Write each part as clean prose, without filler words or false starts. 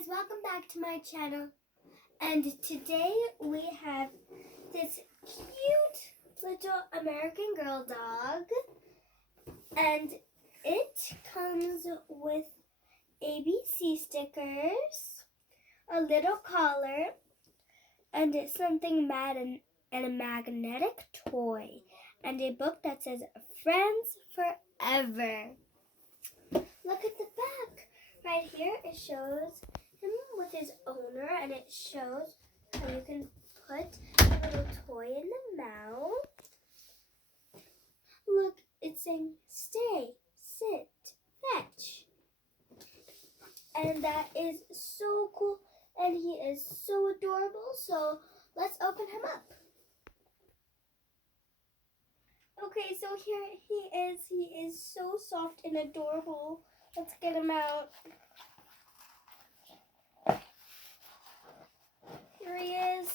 guys, welcome back to my channel. And today we have this cute little American Girl dog. And it comes with ABC stickers, a little collar, and it's something and a magnetic toy, and a book that says Friends Forever. Look at the back. Right here it shows him with his owner, and it shows how you can put a little toy in the mouth. Look, it's saying stay, sit, fetch. And that is so cool, and he is so adorable, so let's open him up. Okay, so here he is. He is so soft and adorable. Let's get him out. Here he is.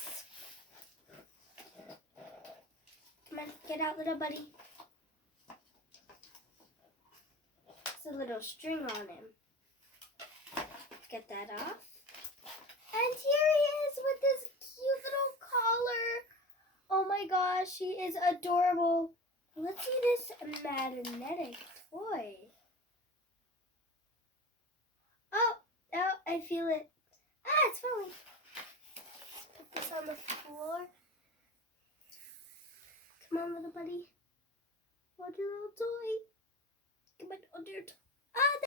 Come on, get out, little buddy. There's a little string on him. Get that off. And here he is with this cute little collar. Oh my gosh, he is adorable. Let's see this magnetic toy. Oh, I feel it. Ah, it's falling. Let's put this on the floor. Come on, little buddy. Hold your little toy. Come on, hold your toy.